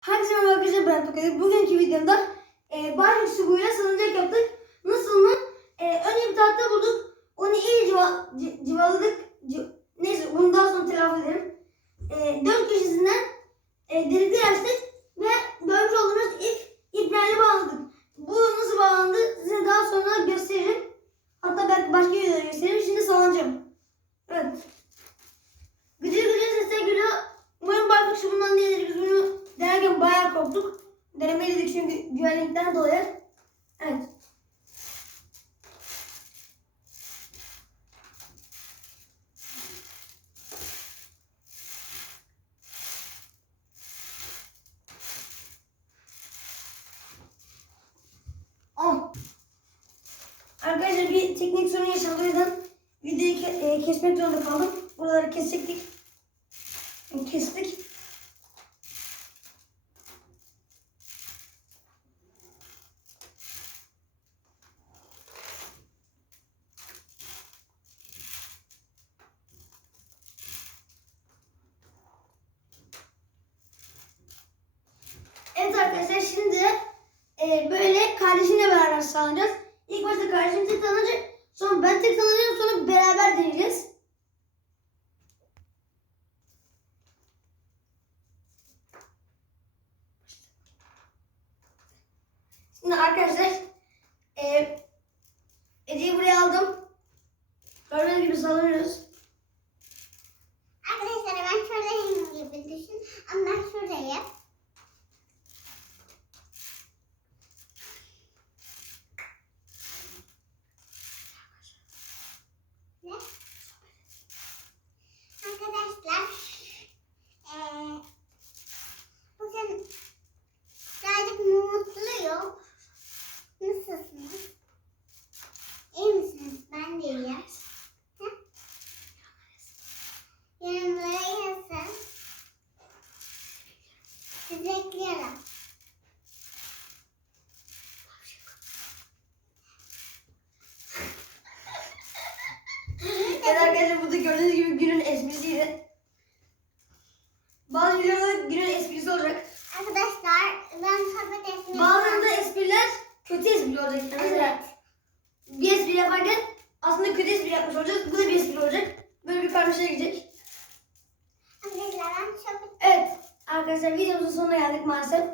Herkese merhaba arkadaşlar ben Tokay'da. Bugünkü videomda e, banyo suyuyla salıncak yaptık. Nasıl mı? E, önce bir tahta bulduk. Onu iyi civa, ci- civaladık. Ci- neyse bunu daha sonra telafi ederim. E, dört köşesinden e, delikler açtık ve görmüş olduğunuz ip iplerle bağladık. Bu nasıl bağlandı size daha sonra gösteririm. Hatta belki başka videoda gösteririm. Şimdi sallanacağım. Evet. Korktuk. Denemeliydik çünkü güvenlikten dolayı. Evet. Oh. Arkadaşlar bir teknik sorun yaşandı. O yüzden videoyu ke- e, kesmek zorunda kaldım. Buraları kesecektik. Kestik. Evet arkadaşlar şimdi e, böyle kardeşimle beraber sallanacağız. İlk başta kardeşim tek sallanacak. Sonra ben tek sallanacağım. Sonra beraber deneyeceğiz. Şimdi arkadaşlar e, Ece'yi buraya aldım. Gördüğünüz gibi sallanıyoruz. Arkadaşlar ben şuradayım gibi düşün. Ama Evet arkadaşlar burada gördüğünüz gibi günün esprisiydi. Bazı videolarda günün esprisi olacak. Arkadaşlar ben sohbet etmeyi... Bazılarında espriler kötü espri olacak. Mesela bir espri yaparken aslında kötü espri yapmış olacağız. Bu da bir espri olacak. Böyle bir karmaşaya gidecek. Arkadaşlar ben sohbet... Evet arkadaşlar videomuzun sonuna geldik maalesef.